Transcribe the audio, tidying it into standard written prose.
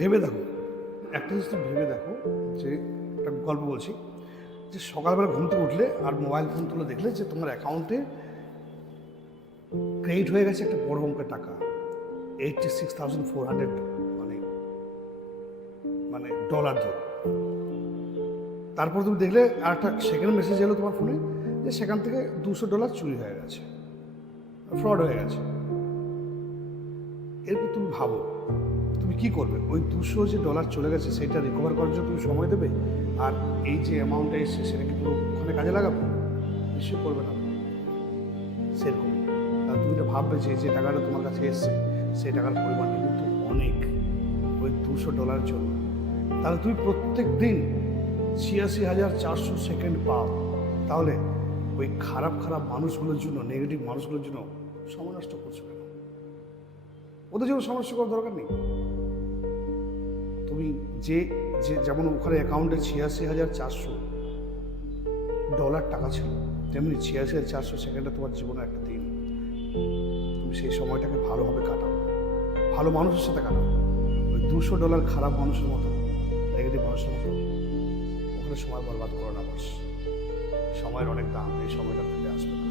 ভেবে দেখো, একটা জিনিস তুমি ভেবে দেখো, যে একটা গল্প বলছি, যে সকালবেলা ঘুম থেকে উঠলে আর মোবাইল ফোন তুলে দেখলে যে তোমার অ্যাকাউন্টে ক্রেডিট হয়ে গেছে একটা বড় অঙ্কের টাকা, 86,400 মানে মানে ডলার ধরো। তারপর তুমি দেখলে আর একটা সেকেন্ড মেসেজ এলো তোমার ফোনে যে সেখান থেকে $200 চুরি হয়ে গেছে, ফ্রড হয়ে গেছে। এরপর তুমি ভাবো তুমি কি করবে? ওই $200 চলে গেছে সেটা রিকভার করার জন্য তুমি সময় দেবে, আর এই যে অ্যামাউন্টটা এসছে সেটা কি পুরো ওখানে কাজে লাগাবে? নিশ্চয়ই করবে না। সেরকম তাহলে তুমি এটা ভাববে যে টাকাটা তোমার কাছে এসছে সেই টাকার পরিমাণটা কিন্তু অনেক ওই $200 জন্য। তাহলে তুমি প্রত্যেক দিন 86,400 সেকেন্ড পাও, তাহলে ওই খারাপ খারাপ মানুষগুলোর জন্য, নেগেটিভ মানুষগুলোর জন্য সময় নষ্ট করছো কেন? ওদের জন্য সমস্যা করার দরকার নেই। তুমি যে যেমন ওখানে অ্যাকাউন্টে 86,400 টাকা ছিল, তেমনি 86,400 সেকেন্ডে তোমার জীবনের একটা দিন। তুমি সেই সময়টাকে ভালোভাবে কাটাও, ভালো মানুষের সাথে কাটাও। ওই $200 খারাপ মানুষের মতো, নেগেটিভ মানুষের মতো ওখানে সময় বরবাদ করো না। বস, সময়ের অনেক দাম, এই সময়টা ফিরে আসবে না।